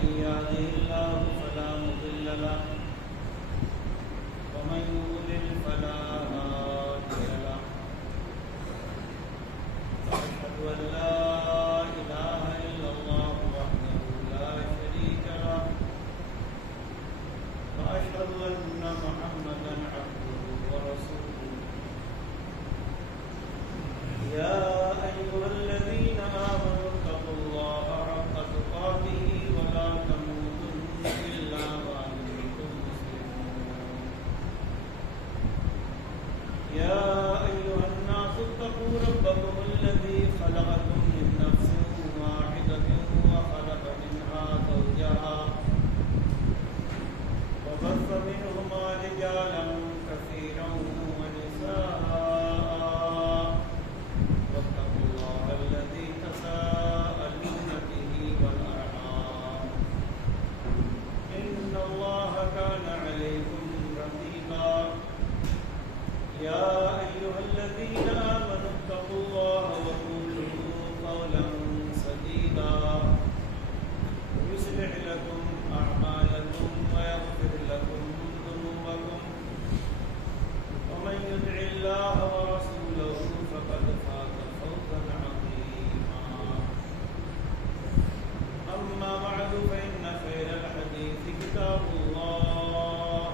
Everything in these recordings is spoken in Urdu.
من يهده الله فلا مضل له ومن يضلل فلا هادي له وأشهد أن لا إله إلا الله وحده لا شريك له وأشهد أن محمدا عبده ورسوله يا أيها الذين آمنوا اتقوا الله حق تقاته ولا تموتن إلا وأنتم مسلمون يا أيها الناس اتقوا ربكم الذي خلقكم من نفس واحدة وخلق منها زوجها وبث منهما رجالا كثيرا ونساء واتقوا الله الذي تساءلون به والأرحام إن الله كان عليكم رقيبا يا أيها الذين آمنوا اتقوا الله وقولوا قولا سديدا يصلح لكم أعمالكم ويغفر لكم ذنوبكم ومن يطع الله ورسوله فقد فاز فوزا عظيما أما بعد فإن خير الحديث كتاب الله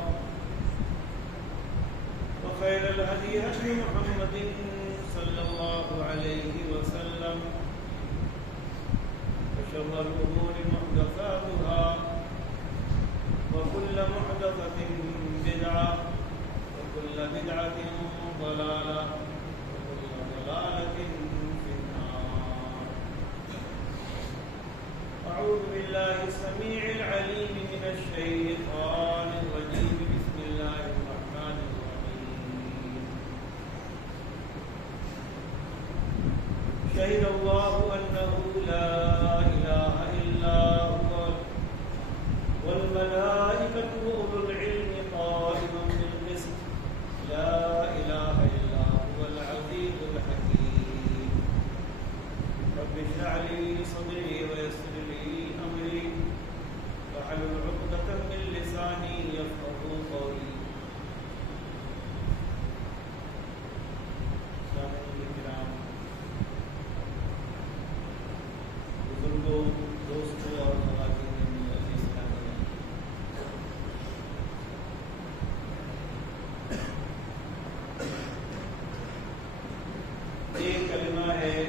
وخير الهدي هدي محمد صلى الله عليه وسلم وشر الأمور محدثاتها وكل محدثة بدعة وكل بدعة ضلالة وكل ضلالة في النار. أعوذ بالله السميع العليم من الشيطان الرجيم. بسم الله الرحمن الرحيم. شهد الله أنه لا إله إلا هو والملائكة وأولو العلم قائما بالقسط لا إله إلا هو العزيز الحكيم. رب اشرح لي صدري ويسر لي أمري واحلل عقدة من لساني يفقهوا قولي. سامعین کرام، بزرگوں، دوستوں اور خواتین عزیز سامعین، ایک کلمہ ہے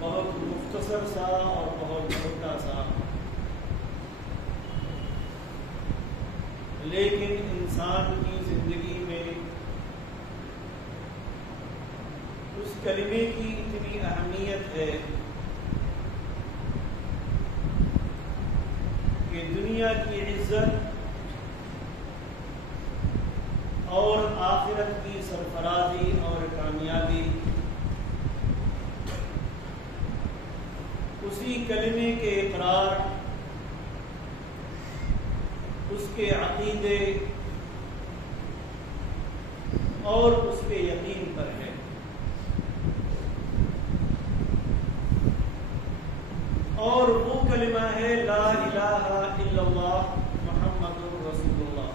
بہت مختصر سا اور بہت چھوٹا سا، لیکن انسان کی زندگی میں اس کلمے کی اتنی اہمیت ہے کہ دنیا کی عزت اور آخرت کی سرفرازی اور کامیابی اسی کلمے کے اقرار، اس کے عقیدے اور اس کے یقین پر ہے۔ اور وہ کلمہ ہے لا الہ الا اللہ محمد رسول اللہ۔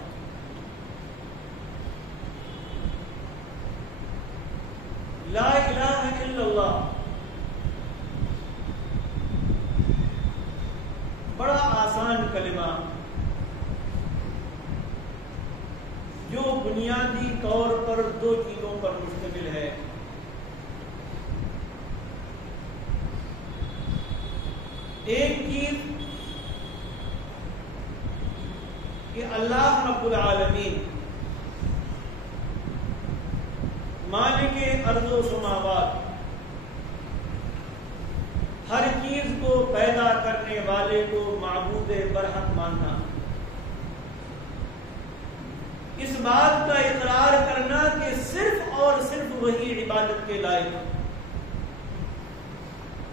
لا الہ الا اللہ بڑا آسان کلمہ جو بنیادی طور پر دو چیزوں پر مشتمل ہے۔ ایک چیز کہ اللہ رب العالمین مالک ارض و سماوات، ہر چیز کو پیدا کرنے والے کو معبود برحق ماننا، اس بات کا اقرار کرنا کہ صرف اور صرف وہی عبادت کے لائق،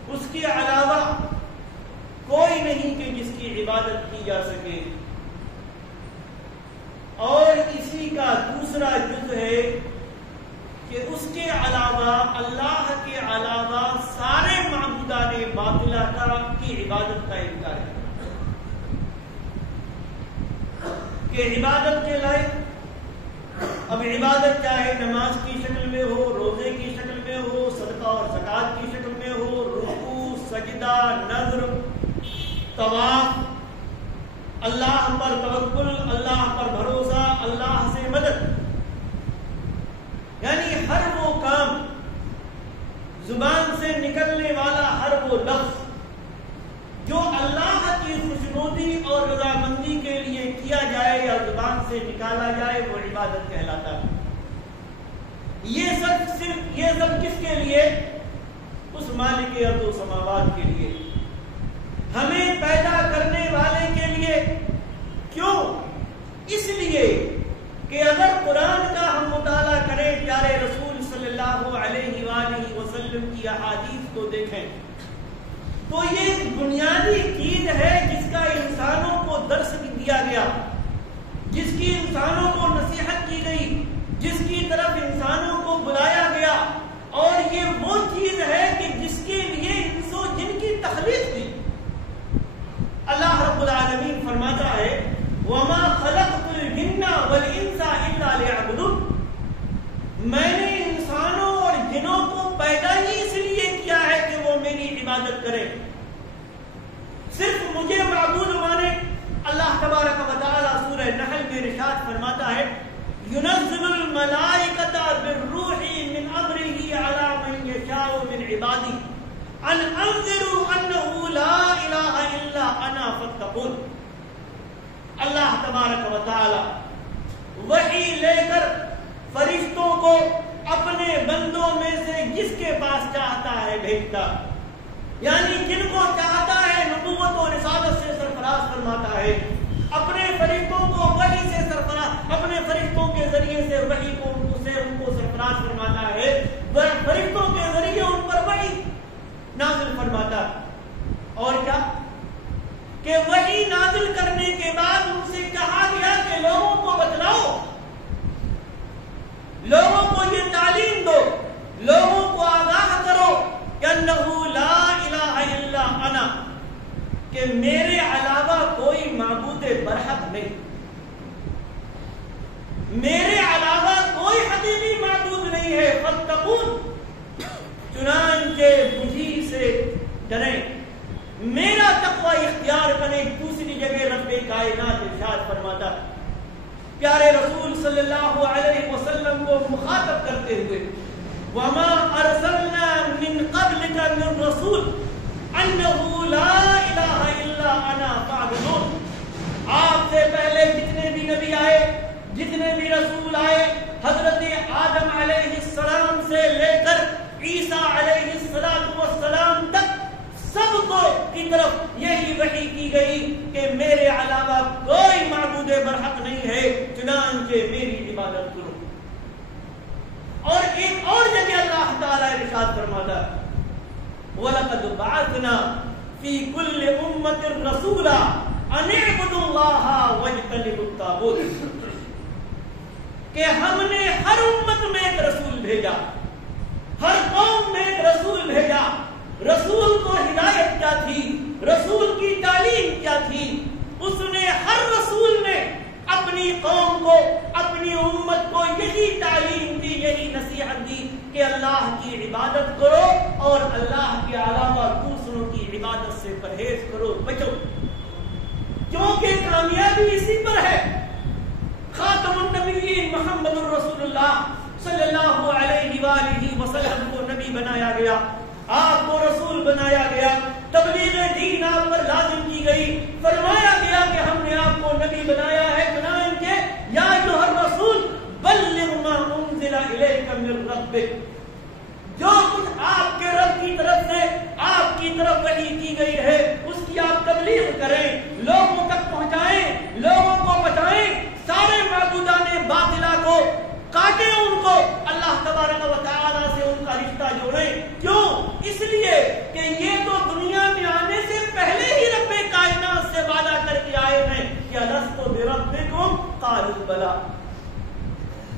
اس کے علاوہ کوئی نہیں کہ جس کی عبادت کی جا سکے۔ اور اسی کا دوسرا جز ہے کہ اس کے علاوہ، اللہ کے علاوہ سارے معبودان باطلہ کا عبادت کا انکار کرنا کہ عبادت کے لائق اب عبادت چاہے نماز کی شکل میں ہو، روزے کی شکل میں ہو، صدقہ اور زکوٰۃ کی شکل میں ہو، رکوع، سجدہ، نذر، طواف، اللہ پر توکل، اللہ پر بھروسہ، اللہ سے مدد، یعنی ہر وہ کام، زبان سے نکلنے والا ہر وہ لفظ جو اللہ کی خوشنودی اور رضامندی کے لیے کیا جائے یا زبان سے نکالا جائے وہ عبادت کہلاتا ہے۔ یہ سب کس کے لیے؟ اس مالک ارض و سماوات کے لیے، ہمیں پیدا کرنے والے کے لیے۔ کیوں؟ اس لیے کہ اگر قرآن کا ہم مطالعہ کریں، پیارے رسول صلی اللہ علیہ وآلہ وسلم کی احادیث کو دیکھیں تو یہ ایک بنیادی چیز ہے جس کا انسانوں کو درس بھی دیا گیا، جس کی انسانوں کو نصیحت کی گئی، جس کی طرف انسانوں کو بلایا گیا، اور یہ وہ چیز ہے کہ جس کے لیے انس و جن کی تخلیق ہوئی۔ اللہ رب العالمین فرماتا ہے وَمَا خَلَقْتُ الْجِنَّ وَالْإِنسَ إِلَّا لِيَعْبُدُونِ، میں نے انسانوں اور جنوں کو پیدا ہی اس لیے کیا ہے کہ وہ میری عبادت کریں، صرف مجھے معبود مانے۔ اللہ تبارک و تعالی سورہ نحل میں ارشاد فرماتا ہے يُنَزِّلُ الْمَلَائِكَةَ بِالرُّوحِ مِنْ أَمْرِهِ عَلَى مَنْ يَشَاءُ مِنْ عِبَادِهِ أَنْ أَنذِرُوا أَنَّهُ لَا إِلَهَ إِلَّا أَنَا فَاتَّقُونِ۔ اللہ تبارک و تعالی وحی لے کر فرشتوں کو اپنے بندوں میں سے جس کے پاس چاہتا ہے بھیجتا، یعنی جن کو چاہتا ہے نبوت و رسالت سے سرفراز فرماتا ہے، اپنے فرشتوں کو وحی سے سرفراز، اپنے فرشتوں کے ذریعے سے وحی کو ان کو سرفراز فرماتا ہے، فرشتوں کے ذریعے ان پر وحی نازل فرماتا۔ اور کیا کہ وحی نازل کرنے کے بعد ان سے کہا گیا کہ لوگوں کو بتلاؤ، لوگوں کو یہ تعلیم دو، لوگوں کو آگاہ کرو کہ انہ لا الہ الا انا، کہ میرے علاوہ کوئی معبود برحق نہیں، میرے علاوہ کوئی حقیقی معبود نہیں ہے، فاتقون، چنانچہ مجھی سے ڈریں، میرا تقوی اختیار کریں۔ دوسری جگہ رب کائنات ارشاد فرماتا، پیارے رسول صلی اللہ علیہ وسلم کو مخاطب کرتے ہوئے وما ارسلنا من قبلک من رسول انہ لا الہ الا انا فاعبدون، آپ سے پہلے جتنے بھی نبی آئے، جتنے بھی رسول آئے، حضرت آدم علیہ السلام سے لے کر عیسیٰ علیہ السلام تک سب کو کی طرف یہی وحی کی گئی کہ میرے علاوہ کوئی معبود برحق نہیں ہے، چنانچہ میری عبادت کرو۔ اور ایک اور جگہ اللہ تعالیٰ ارشاد فرماتا وَلَقَدْ بَعَثْنَا فِي كُلِّ أُمَّةٍ رَسُولًا أَنِ اعْبُدُوا اللَّهَ وَاجْتَنِبُوا الطَّاغُوتَ، کہ ہم نے ہر امت میں ایک رسول بھیجا، ہر قوم میں ایک رسول بھیجا۔ رسول کو ہدایت کیا تھی، رسول کی تعلیم کیا تھی؟ اس نے، ہر رسول نے اپنی قوم کو، اپنی امت کو یہی تعلیم دی، یہی نصیحت دی کہ اللہ کی عبادت کرو اور اللہ کے علاوہ دوسروں کی عبادت سے پرہیز کرو، بچو، کیونکہ کامیابی اسی پر ہے۔ خاتم النبیین محمد الرسول اللہ صلی اللہ علیہ وآلہ وسلم کو نبی بنایا گیا، آپ کو رسول بنایا گیا، تبلیغ دین آپ پر لازم کی گئی، فرمایا گیا کہ ہم نے آپ کو نبی بنایا ہے، چنانچہ یا ایھا الرسول بلغ ما انزل الیک من ربک، جو کچھ آپ کے رب کی طرف سے آپ کی طرف وحی کی گئی ہے اس کی آپ تبلیغ کریں، لوگوں تک پہنچائیں، لوگوں کو بتائیں، سارے معبودان باطلہ کو کاٹیں، ان کو اللہ تبارک و تعالی سے ان کا رشتہ جوڑیں۔ کیوں؟ اس لیے کہ یہ تو دنیا میں آنے سے پہلے ہی رب کائنات سے وعدہ کر کے آئے ہیں کہ الست بربکم قالوا بلی،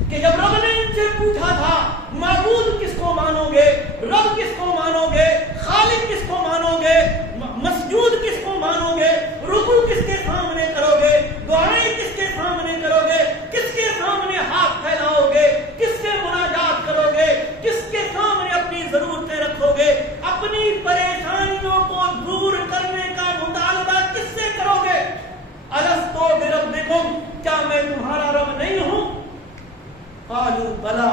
کہ جب رب نے ان سے پوچھا تھا معبود کس کو مانو گے، رب کس کو مانو گے، خالق کس کو مانو گے، مسجود کس کو مانو گے؟ رکوع کس کے سامنے کرو گے؟ دعائیں کس کے سامنے کرو گے؟ کس کے سامنے ہاتھ پھیلاؤ گے؟ کس سے مناجات کرو گے؟ کس کے سامنے اپنی ضرورتیں رکھو گے؟ اپنی پریشانیوں کو دور کرنے کا مطالبہ کس سے کرو گے؟ الستو بربکم، کیا میں تمہارا رب نہیں ہوں؟ قالوا بلا،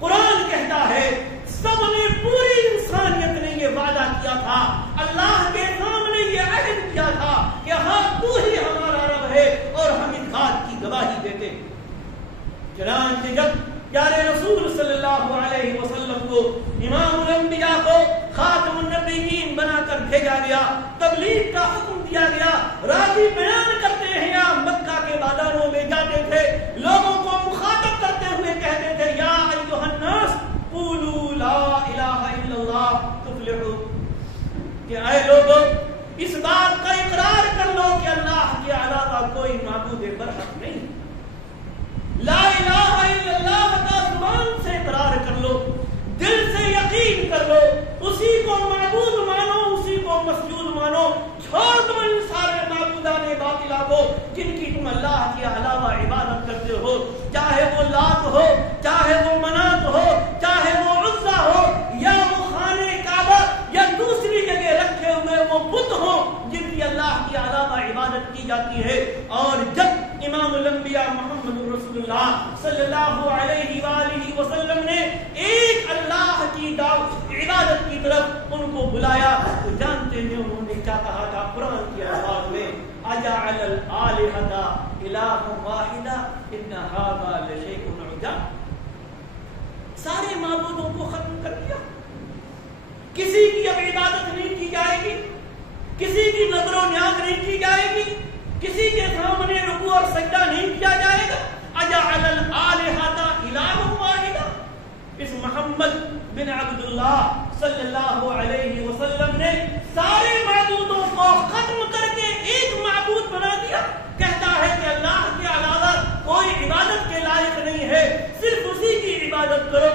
قرآن کہتا ہے سب نے، پوری انسانیت نے یہ وعدہ کیا تھا، اللہ کے سامنے یہ عہد کیا تھا کہ ہاں تو ہی ہمارا رب ہے اور ہم اس بات کی گواہی دیتے۔ چنانچہ جب پیارے رسول صلی اللہ علیہ وسلم کو امام الانبیاء کو خاتم النبیین بنا کر بھیجا گیا، تبلیغ کا حکم دیا گیا، راضی بیان کرتے ہیں، یا مکہ کے بازاروں میں جاتے تھے، لوگوں کو مخاطب کرتے ہوئے کہتے تھے یا ایھا الناس قولوا لا الہ الا اللہ تفلحوا، کہ اے لوگوں اس بات کا اقرار کر لو کہ اللہ کے علاوہ کوئی معبود برحق نہیں۔ لا الہ الا اللہ کا زبان سے اقرار کر لو، دل سے یقین کر لو، اسی کو معبود مانو، اسی کو مسجود مانو، چھوڑ دو ان سارے معبودان باطلا کو جن کی تم اللہ کے علاوہ عبادت کرتے ہو، چاہے وہ لات ہو، چاہے وہ منات ہو، چاہے وہ عزا ہو، یا وہ خانہ کعبہ یا دوسری جگہ رکھے ہوئے وہ بت ہوں جن کی اللہ کے علاوہ عبادت کی جاتی ہے۔ اور جب امام الانبیاء محمد رسول اللہ صلی اللہ علیہ وآلہ وسلم نے ایک اللہ کی عبادت کی طرف ان کو بلایا تو جانتے ہیں انہوں نے کیا کہا تھا؟ قرآن کی الفاظ میں اجعل الآلہۃ الہا واحدا ان ھذا لشیء عجاب، سارے معبودوں کو ختم کر دیا، کسی کی اب عبادت نہیں کی جائے گی، کسی کی نظر و نیاز نہیں کی جائے گی، کسی کے سامنے رکوع اور سجدہ نہیں کیا جائے گا۔ اجعل الآلہۃ الہا واحدا، اس محمد بن عبداللہ صلی اللہ علیہ وسلم نے سارے معبودوں کو ختم کر کے ایک معبود بنا دیا، کہتا ہے کہ اللہ کے علاوہ کوئی عبادت کے لائق نہیں ہے، صرف اسی کی عبادت کرو۔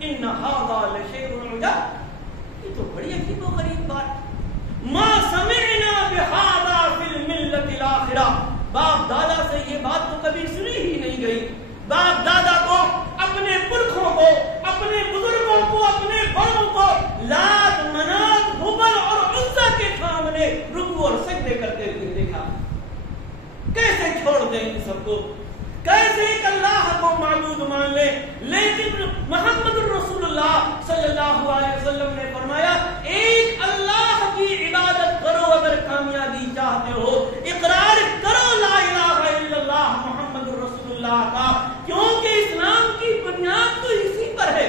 ان ھذا لشیء عجاب، یہ تو بڑی عجیب و غریب بات، ما سمعنا بھذا فی الملۃ الاخرہ، باپ دادا سے یہ بات تو کبھی سنی ہی نہیں گئی۔ باپ دادا کو، اپنے پرکھوں کو، اپنے بزرگوں کو، اپنے بڑوں کو لات منات ہبل اور عزا کے سامنے رکوع اور سجدے کرتے ہوئے دیکھا۔ کیسے چھوڑ دیں ان سب کو، کیسے ایک اللہ کو معبود مان لیں؟ لیکن محمد رسول اللہ صلی اللہ علیہ وسلم نے فرمایا ایک اللہ کی عبادت کرو، اگر کامیابی چاہتے ہو اقرار کرو لا الہ الا اللہ محمد رسول اللہ کا، کیونکہ اسلام کی بنیاد تو اسی پر ہے۔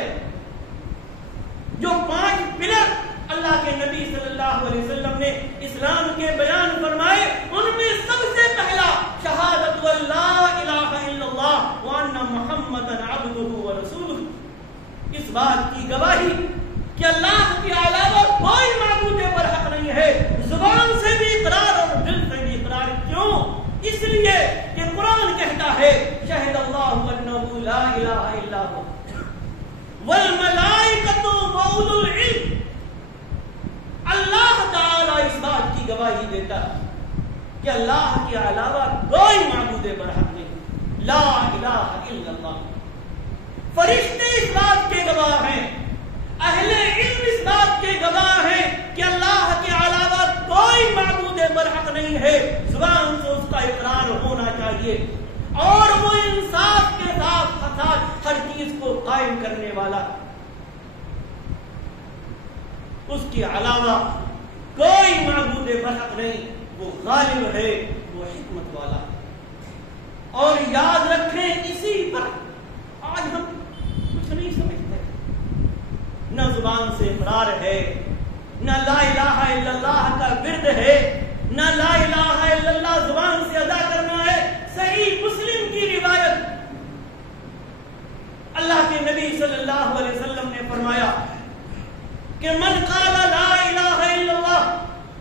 جو 5 پلر اللہ کے نبی صلی اللہ علیہ وسلم نے اسلام کے بیان فرمائے، ان میں سب سے پہلا شہادت لا الہ الا اللہ وان محمدا عبدہ ورسولہ، اس بات کی گواہی کہ اللہ کے علاوہ کوئی معبود برحق نہیں ہے، زبان سے بھی اقرار اور دل سے بھی اقرار۔ کیوں؟ اس لیے کہ قرآن کہتا ہے شہد اللہ انہ لا الہ الا ہو والملائکۃ واولو العلم، اللہ تعالی اس بات کی گواہی دیتا ہے کہ اللہ کے علاوہ کوئی معبود برحق نہیں، لا الہ الا اللہ۔ فرشتے اس بات کے گواہ ہیں، اہل علم اس بات کے گواہ ہیں کہ اللہ کے علاوہ کوئی معبود برحق نہیں ہے، زبان سے اس کا اقرار ہونا چاہیے، اور وہ انصاف کے ساتھ ہر چیز کو قائم کرنے والا، اس کے علاوہ کوئی معبود برحق نہیں، وہ غالب ہے، وہ حکمت والا۔ اور یاد رکھیں اسی پر آج ہم کچھ نہیں سمجھتے، نہ زبان سے اقرار ہے، نہ لا الہ الا اللہ کا ورد ہے، نہ لا الہ الا اللہ زبان سے ادا کرنا ہے۔ صحیح مسلم کی روایت، اللہ کے نبی صلی اللہ علیہ وسلم نے فرمایا کہ من قال لا الہ الا اللہ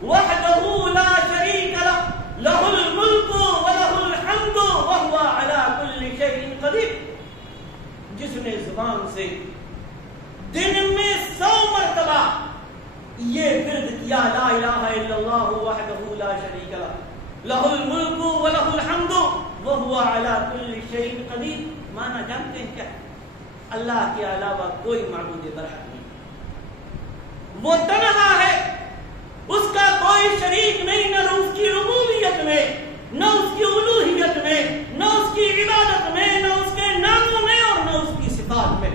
وحدہ لا شریک لہ لہ الملک ولہ الحمد وہو علی کل شیء قدیر، جس نے زبان سے دن میں 100 مرتبہ یہ ورد یا لا الہ الا اللہ وحدہ لا شریک لہ لہ الملک ولہ الحمد وہو علی کل شیء قدیر. مانا جانتے ہیں کیا؟ اللہ کے علاوہ کوئی معبود برحق نہیں. وہ تنہا ہے، اس کا کوئی شریک نہیں، نہ اس کی ربوبیت میں، نہ اس کی الوہیت میں، نہ اس کی عبادت میں، نہ اس کے ناموں میں، اور نہ اس کی صفات میں.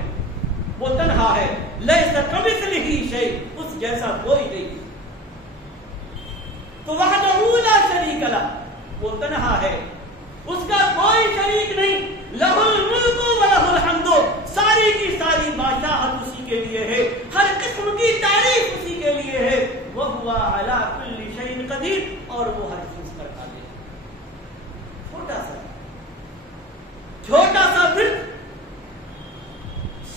وہ تنہا ہے. لیس کمثلہ شیء، اس جیسا کوئی نہیں. تو وحدہ لا شریک لہ، وہ تنہا ہے، اس کا کوئی شریک نہیں. لہ الملک ولہ الحمد، ساری کی ساری بادشاہت اسی کے لیے ہے، ہر قسم کی تعریف اسی کے لیے ہے. وہو علی کل شیء قدیر، اور وہ ہر چیز پر قادر ہے. چھوٹا سا پھر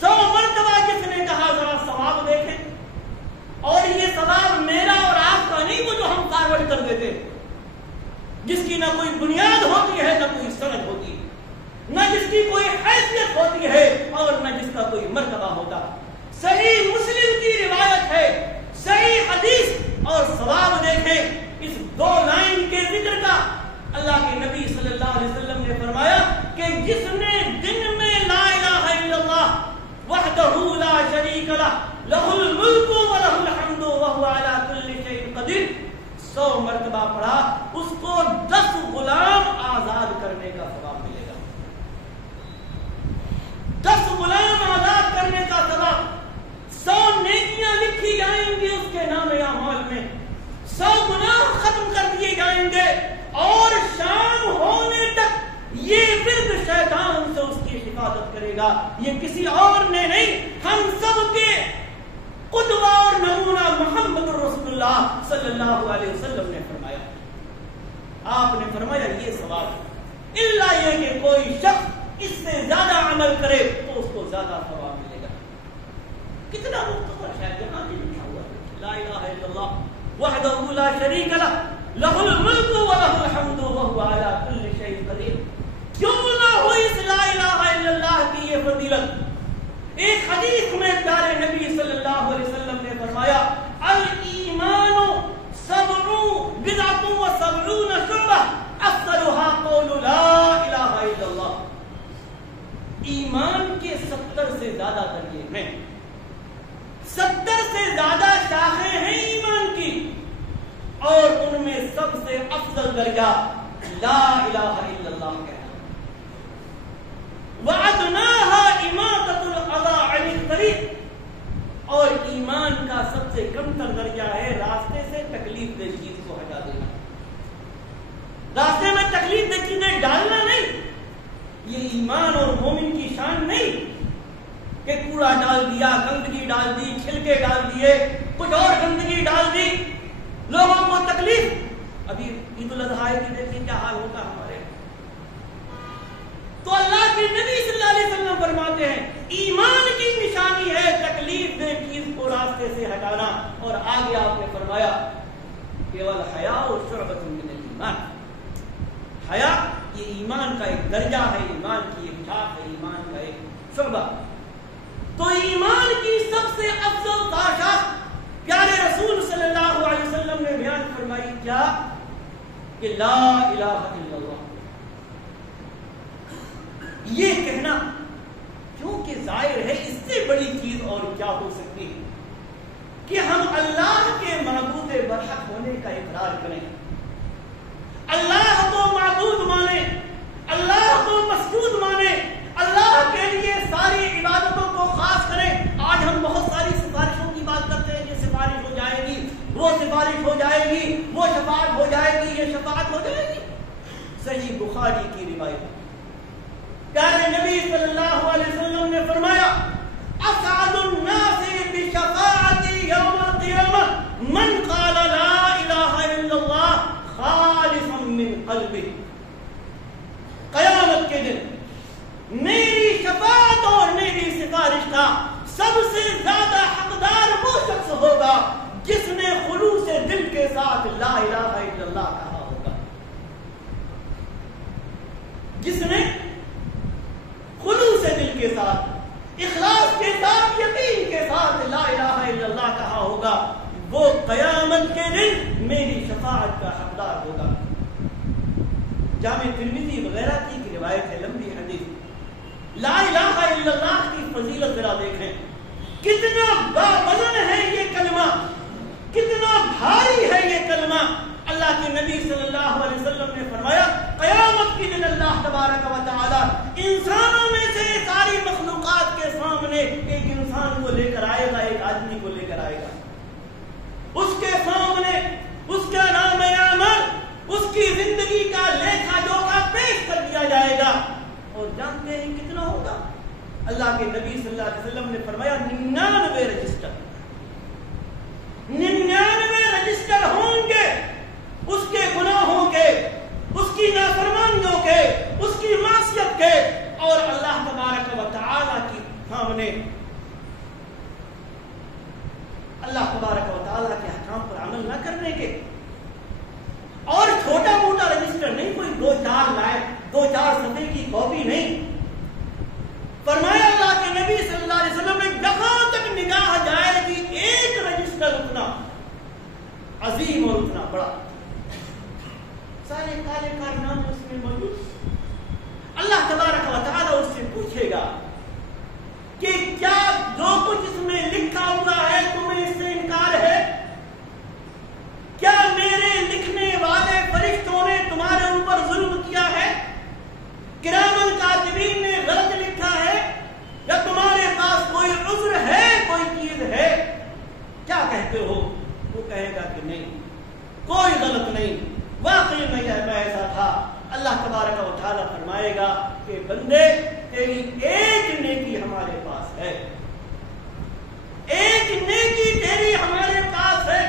100 مرتبہ جس نے کہا ذرا ثواب دیکھیں، اور یہ ثواب میرا اور آپ کا نہیں، وہ جو ہم فارورڈ کر دیتے، جس کی نہ کوئی بنیاد ہوتی ہے، نہ کوئی سند ہوتی ہے، نہ جس کی کوئی حیثیت ہوتی ہے، اور نہ جس کا کوئی مرتبہ ہوتا. صحیح مسلم کی روایت ہے، صحیح حدیث، اور ثواب دیکھیں اس 2 لائن کے ذکر کا. اللہ کے نبی صلی اللہ علیہ وسلم نے فرمایا کہ جس نے دن میں لا الہ الا اللہ وحدہ لا شریک لہ لہ الملک ولہ الحمد وہو علی کل شیء قدیر 100 مرتبہ پڑھا، اس کو 10 غلام آزاد کرنے کا ثواب ملے گا. 10 غلام آزاد کرنے کا ثواب. 100 نیکیاں لکھی جائیں گی اس کے نام اعمال میں، 100 گناہ ختم کر دیے جائیں گے، اور شام ہونے تک یہ ورد شیطان سے اس کی حفاظت کرے گا. یہ کسی اور نے نہیں، ہم سب کے قدوہ اور نمونہ محمد رسول اللہ صلی اللہ علیہ وسلم نے فرمایا. آپ نے فرمایا یہ ثواب، الا یہ کہ کوئی شخص اس سے زیادہ عمل کرے تو اس کو زیادہ ثواب ملے گا. کتنا مختصر ہے، یہاں بھی لکھا ہوا ہے لا الہ الا اللہ وحدہ لا شریک لہ لہ الملک ولہ الحمد وہو علی کل شیء قدیر. کیوں نہ ہو اس لا الہ الا اللہ کی یہ فضیلت؟ ایک حدیث میں پیارے نبی صلی اللہ علیہ وسلم نے فرمایا الایمان 70 و70 شعبہ افضلها قول لا الہ الا اللہ. ایمان کے 70 سے زیادہ درجے ہیں، 70 سے زیادہ شاخیں ہیں ایمان کی، اور ان میں سب سے افضل درجہ لا الہ الا اللہ کہنا. وَأَدْنَاهَا إِمَاطَةُ الْأَذَىٰ عَنِ الطَّرِيقِ، اور ایمان کا سب سے کم تر درجہ ہے راستے سے تکلیف دہ چیز کو ہٹا دینا. راستے میں تکلیف دہ چیزیں ڈالنا نہیں، یہ ایمان اور مومن کی شان نہیں کہ کوڑا ڈال دیا، گندگی ڈال دی، چھلکے ڈال دیے، کچھ اور گندگی ڈال دی، لوگوں کو تکلیف. ابھی عید الاضحیٰ کی دیکھیں کیا حال ہوتا ہمارے. تو اللہ کے نبی صلی اللہ علیہ وسلم فرماتے ہیں ایمان کی نشانی ہے تکلیف دہ چیز کو راستے سے ہٹانا. اور آگے آپ نے فرمایا کیول حیا شعبۃ من الایمان، حیا یہ ایمان کا ایک درجہ ہے، ایمان کی ایک شاخ ہے، ایمان کا ایک شعبہ. تو ایمان کی سب سے افضل شاخ پیارے رسول صلی اللہ علیہ وسلم نے بیان فرمائی کیا کہ لا الہ الا اللہ. یہ کہنا کیونکہ ظاہر ہے اس سے بڑی چیز اور کیا ہو سکتی ہے کہ ہم اللہ کے معبود برحق ہونے کا اقرار کریں، اللہ کو معبود مانیں، اللہ کو مسجود مانیں، اللہ کے لیے ساری عبادتوں کو خاص کریں. آج ہم بہت ساری سفارشوں کی بات کرتے ہیں، یہ سفارش ہو جائے گی، وہ سفارش ہو جائے گی، وہ شفاعت ہو جائے گی، یہ شفاعت ہو جائے گی. صحیح بخاری کی روایت پیارے نبی صلی اللہ علیہ وسلم نے فرمایا اسعد الناس بشفاعتی یوم القیامہ من قال لا الہ الا اللہ خالصا من قلبہ. قیامت کے دن میری شفاعت اور میری سفارش کا سب سے زیادہ حقدار وہ شخص ہوگا جس نے خلوص دل کے ساتھ لا الہ الا اللہ کہا ہوگا، جس نے خلوص دل کے ساتھ، اخلاص کے ساتھ، یقین کے ساتھ لا الہ الا اللہ کہا ہوگا. وہ قیامت قیامت کے دن میری شفاعت کا حقدار ہوگا۔ جامع ترمذی وغیرہ کی روایت ہے، لمبی حدیث۔ لا الہ الا اللہ کی فضیلت ذرا دیکھیں، کتنا باوزن ہے یہ کلمہ، کتنا بھاری ہے یہ کلمہ۔ اللہ کے نبی صلی اللہ علیہ وسلم نے فرمایا قیامت کے دن اللہ تبارک و تعالی انسانوں میں سے ساری مخلوقات کے سامنے ایک انسان کو لے کر آئے گا، ایک آدمی کو لے کر آئے گا، اس کے سامنے اس کا نام عمل، اس کی زندگی کا لیکھا جوکھا پیش کر دیا جائے گا۔ اور جانتے ہیں کتنا ہوگا؟ اللہ کے نبی صلی اللہ علیہ وسلم نے فرمایا 99 رجسٹر، 99 رجسٹر ہوں گے اس کے گناہوں کے، اس کی نافرمانیوں کے، اس کی معصیت کے، اور اللہ تبارک و تعالی کی سامنے اللہ تبارک و تعالی کے احکام پر عمل نہ کرنے کے۔ اور چھوٹا موٹا رجسٹر نہیں، کوئی 2-4 لائن 2-4 صفحے کی کاپی نہیں۔ فرمایا اللہ کے نبی صلی اللہ علیہ وسلم نے جہاں تک نگاہ جائے گی ایک رجسٹر اتنا عظیم اور اتنا بڑا، سارے کالے کارنامے اس میں موجود۔ اللہ تبارک و تعالی اس سے پوچھے گا کہ کیا جو کچھ اس میں لکھا ہوا ہے تمہیں اس سے انکار ہے؟ کیا میرے لکھنے والے فرشتوں نے تمہارے اوپر ظلم کیا ہے؟ کرامن کاتبین نے غلط لکھا ہے؟ یا تمہارے پاس کوئی عذر ہے، کوئی چیز ہے؟ کیا کہتے ہو؟ وہ کہے گا کہ نہیں، کوئی غلط نہیں، واقعی میں ایسا تھا۔ اللہ تبارک و تعالی فرمائے گا کہ بندے تیری ایک نیکی ہمارے پاس ہے، ایک نیکی تیری ہمارے پاس ہے۔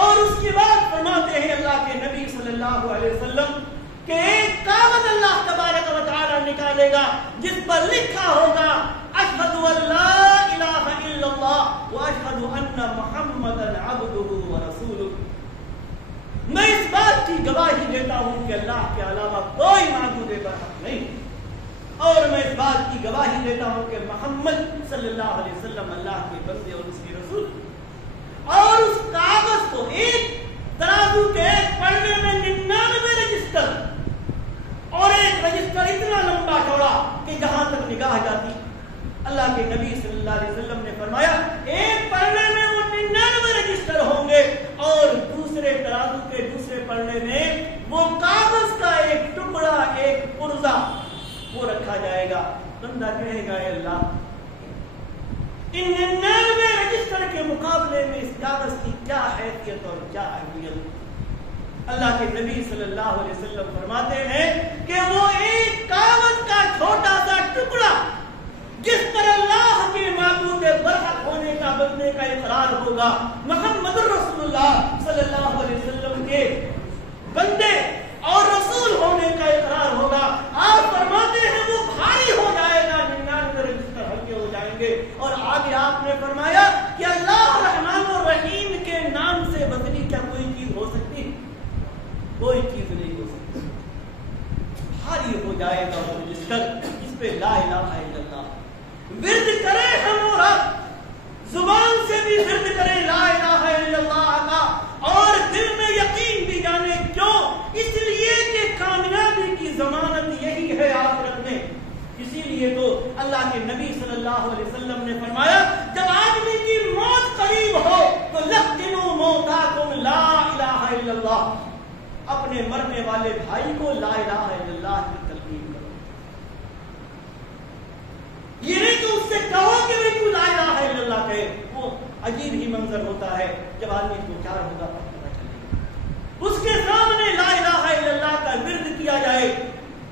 اور اس کی بات فرماتے ہیں اللہ کے نبی صلی اللہ علیہ وسلم کہ ایک کاغذ اللہ تبارک و تعالی نکالے گا جس پر لکھا ہوگا اشہد ان لا الہ الا اللہ واشہد ان محمدا عبدہ ورسولہ۔ میں اس بات کی گواہی دیتا ہوں کہ اللہ کے علاوہ کوئی معبود برحق نہیں، اور میں اس بات کی گواہی دیتا ہوں کہ محمد صلی اللہ علیہ وسلم اللہ کے بندے اور اس کے رسول۔ اور اس کاغذ کو ایک ترازو کے ایک پڑھنے میں 99 رجسٹر، اور ایک رجسٹر اتنا لمبا چوڑا کہ جہاں تک نگاہ جاتی۔ اللہ کے نبی صلی اللہ علیہ وسلم نے فرمایا ایک پڑھنے میں وہ 99 رجسٹر ہوں گے، اور دوسرے ترازو کے دوسرے پڑھنے میں وہ کاغذ کا ایک ٹکڑا، ایک پرزہ وہ رکھا جائے گا۔ بندہ کہے گا اے اللہ، ان 99 رجسٹر کے مقابلے میں اس کاغذ کی کیا حیثیت اور کیا اہمیت؟ اللہ کے نبی صلی اللہ علیہ وسلم فرماتے ہیں کہ وہ ایک کاغذ کا چھوٹا سا ٹکڑا جس پر اللہ کے معبود برحق ہونے کا بندے کا اقرار ہوگا، محمد رسول اللہ صلی اللہ علیہ وسلم کے بندے اور رسول ہونے کا اقرار ہوگا۔ آپ فرماتے ہیں وہ بھاری ہو جائے گا، 99 رجسٹر ہلکے ہو جائیں گے۔ اور آگے آپ نے فرمایا کہ اللہ رحمان اور رحیم کے نام سے بدلی کیا کوئی چیز ہو سکتی؟ کوئی چیز نہیں ہو سکتی۔ بھاری ہو جائے گا وہ رجسٹر جس پہ لا الہ الا اللہ ورد کرے ہم، اور آپ زبان سے بھی ورد کریں لا الہ الا اللہ کا، اور دل میں یقین بھی جانے کیوں؟ اس لیے کہ کامیابی کی ضمانت یہی ہے آخرت میں۔ اسی لیے تو اللہ کے نبی صلی اللہ علیہ وسلم نے فرمایا جب آدمی کی موت قریب ہو تو لقنوا موتاکم لا الہ الا اللہ، اپنے مرنے والے بھائی کو لا الہ الا اللہ کی تلقین کرو۔ یہ نہیں تو اس سے کہو کہ بھائی تو لا الہ الا اللہ کہے، وہ عجیب ہی منظر ہوتا ہے جب آدمی دو چار ہوگا پتہ چلے گا۔ اس کے سامنے لا الہ الا اللہ کا ورد کیا جائے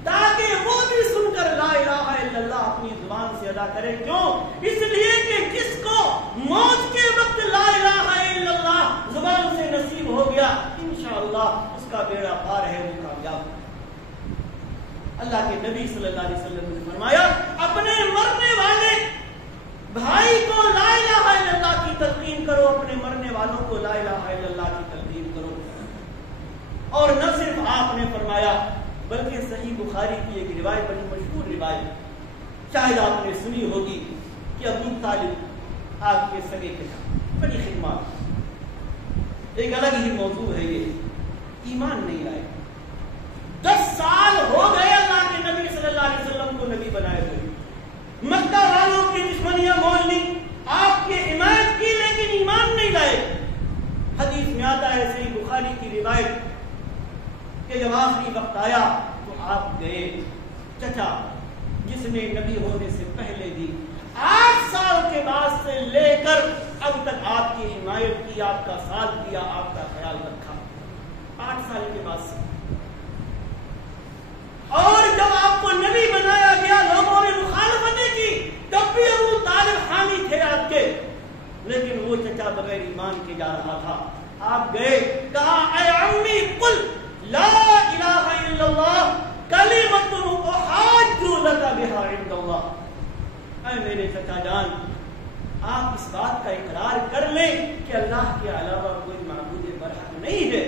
تاکہ وہ بھی سن کر لا الہ الا اللہ اپنی زبان سے ادا کرے۔ کیوں؟ اس لیے کہ جس کو موت کے وقت لا الہ الا اللہ زبان سے نصیب ہو گیا انشاءاللہ اس کا بیڑا پار ہے، وہ کامیاب۔ اللہ کے نبی صلی اللہ علیہ وسلم نے فرمایا اپنے مرنے والے بھائی کو لا الہ الا اللہ کی تلقین کرو، اپنے مرنے والوں کو لا الہ الا اللہ کی تلقین کرو۔ اور نہ صرف آپ نے فرمایا بلکہ صحیح بخاری کی ایک روایت، بڑی مشہور روایت، شاید آپ نے سنی ہوگی کہ ابو طالب آپ کے سگے کے ساتھ بڑی خدمات، ایک الگ ہی موضوع ہے یہ. ایمان نہیں لائے. 10 سال ہو گئے اللہ کے نبی صلی اللہ علیہ وسلم کو نبی بنائے ہوئے. مکہ والوں کی دشمنیاں مول لی, آپ کی حمایت کی, لیکن ایمان نہیں لائے. حدیث میں آتا ہے صحیح بخاری کی روایت کہ جب آخری وقت آیا تو آپ گئے. چچا جس نے نبی ہونے سے پہلے بھی 8 سال کے بعد سے لے کر اب تک آپ کی حمایت کی, آپ کا ساتھ دیا, آپ کا خیال رکھا, 8 سال کے بعد سے. اور جب آپ کو نبی بنایا گیا لوگوں نے مخالفتیں کی, تب بھی ابو طالب حامی تھے آپ کے, لیکن وہ چچا بغیر ایمان کے جا رہا تھا. آپ گئے, کہا اے عمی قل لا الہ الا اللہ کلمۃ احاج لک بہا عند اللہ. اے میرے چچا جان, آپ اس بات کا اقرار کر لیں کہ اللہ کے علاوہ کوئی معبود برحق نہیں ہے.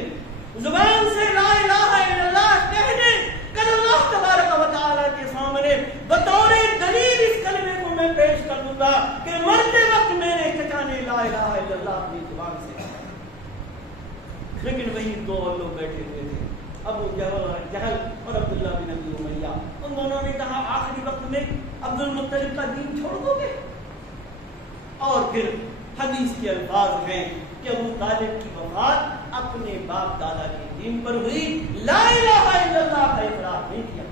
زبان سے لا الہ الا اللہ کہہ دیں, کل اللہ تبارک و تعالی کے سامنے بطور دلیل اس کلمے کو میں پیش کر دوں گا کہ مرتے وقت میرے چچا نے لا الہ الا اللہ اپنی زبان سے کہا. لیکن وہی 2 لوگ بیٹھے ہوئے تھے, ابو جہل اور عبداللہ بن ابی امیہ. ان دونوں نے کہا آخری وقت میں عبد المطلب کا دین چھوڑ دو گے؟ اور پھر حدیث کے الفاظ ہیں کہ ابو طالب کی وفات اپنے باپ دادا کے دین پر ہوئی, لا الہ الا اللہ کا اقرار نہیں کیا.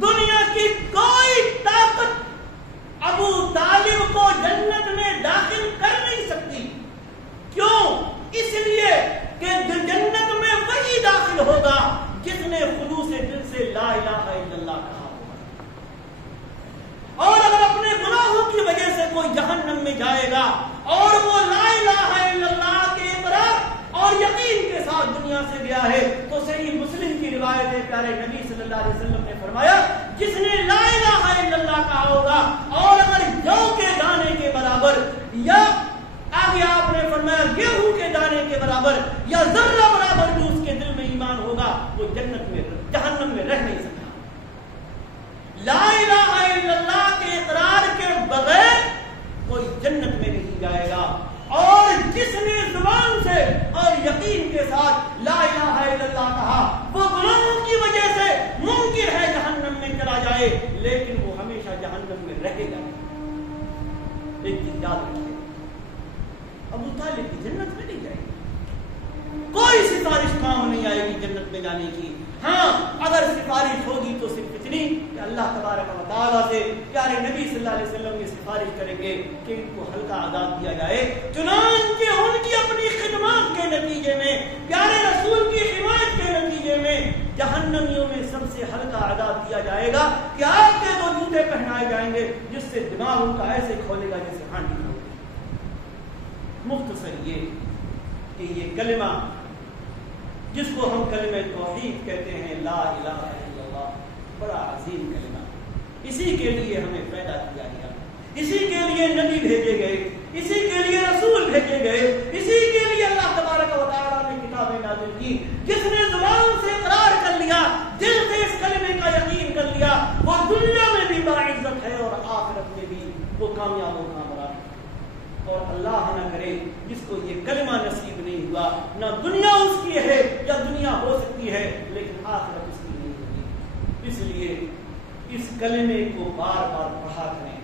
دنیا کی کوئی طاقت ابو طالب کو جنت میں داخل کر نہیں سکتی. کیوں؟ اس لیے کہ جنت میں وہی داخل ہوگا جس نے خلوص دل سے لا الہ الا اللہ کہا ہوگا. اور اگر اپنے گناہوں کی وجہ سے کوئی جہنم میں جائے گا اور وہ لا الہ الا اللہ کے اقرار اور یقین کے ساتھ دنیا سے گیا ہے, تو صحیح مسلم کی روایت ہے, پیارے نبی صلی اللہ علیہ وسلم نے فرمایا جس نے لا الہ الا اللہ کہا ہوگا اور اگر جو کے دانے کے برابر یا آگے آپ نے فرمایا گیہوں کے دانے کے برابر یا ذرہ برابر بھی اس کے دل میں ایمان ہوگا, وہ جنت میں جہنم میں رہ نہیں سکتا. لا الہ الا اللہ کے اقرار کے بغیر کوئی جنت میں نہیں جائے گا. اور جس نے زبان سے اور یقین کے ساتھ لا الہ الا اللہ کہا, وہ گناہوں کی وجہ سے ممکن ہے جہنم میں چلا جائے, لیکن وہ ہمیشہ جہنم میں رہے گا. ایک چیز یاد رکھیے, ابو طالب کی جنت میں نہیں جائے گی, کوئی سفارش کام نہیں آئے گی جنت میں جانے کی. ہاں اگر سفارش ہوگی تو صرف اتنی کہ اللہ تبارک و تعالیٰ سے پیارے نبی صلی اللہ علیہ وسلم کی سفارش کریں گے کہ ان کو ہلکا عذاب دیا جائے. چنانچہ ان کی اپنی خدمات کے نتیجے میں, پیارے رسول کی حمایت کے نتیجے میں جہنمیوں میں سب سے ہلکا عذاب دیا جائے گا کہ آپ کے 2 جوتے پہنائے جائیں گے جس سے دماغ ان کا ایسے کھولے گا جیسے ہانڈی کھولے. مختصر یہ کہ یہ کلمہ جس کو ہم کلمہ توحید کہتے ہیں, لا الہ الا اللہ, بڑا عظیم کلمہ. اسی کے لیے ہمیں پیدا کیا گیا, اسی کے لیے نبی بھیجے گئے, اسی کے لیے رسول بھیجے گئے, اسی کے لیے اللہ تبارک و تعالیٰ نے کتابیں نازل کی. جس نے زبان سے اقرار کر لیا, دل سے اس کلمے کا یقین کر لیا, وہ دنیا میں بھی باعزت ہے اور آخرت میں بھی وہ کامیاب و کامران. اور اللہ نہ کرے جس کو یہ کلمہ نصیب نہیں ہوا, نہ دنیا اس کی ہے یا دنیا ہو سکتی ہے لیکن آخرت اس کی نہیں ہوگی. اس لیے اس کلمے کو بار بار پڑھا کریں,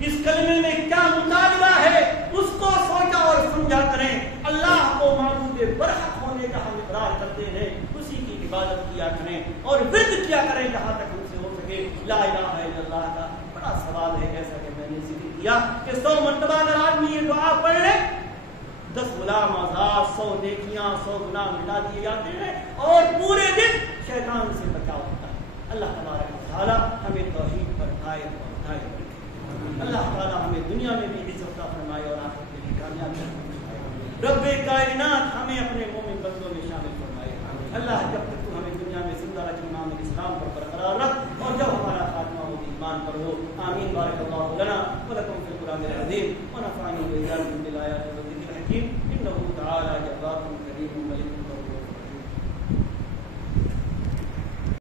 اس کلمے میں کیا مطالبہ ہے اس کو سوچا اور سمجھا کریں. اللہ کو معبود برحق ہونے کا ہم اقرار کرتے ہیں, اسی کی عبادت کیا کریں اور ورد کیا کریں جہاں تک ہم سے ہو سکے. لا الہ الا اللہ کا بڑا سوال ہے, جیسا کہ میں نے ذکر کیا کہ 100 مرتبہ اگر آدمی یہ دعا پڑھ لے 10 غلام آزاد, 100 نیکیاں, 100 گناہ مٹا دیے جاتے ہیں اور پورے دن شیطان سے بچاؤ ہوتا ہے. اللہ تبارک و تعالی ہمیں توحید پر قائم اور دائم رکھے. اللہ تعالی ہمیں دنیا میں بھی عزت عطا فرمائے اور آخرت میں بھی کامیاب فرمائے. رب کائنات ہمیں اپنے مومن بندوں میں شامل فرمائے. اللہ جب تک تو ہمیں دنیا میں زندہ رکھ, ایمان اسلام پر برقرار رکھ, اور جب ہمارا خاتمہ ہو ایمان پر ہو. آمین. بارک اللہ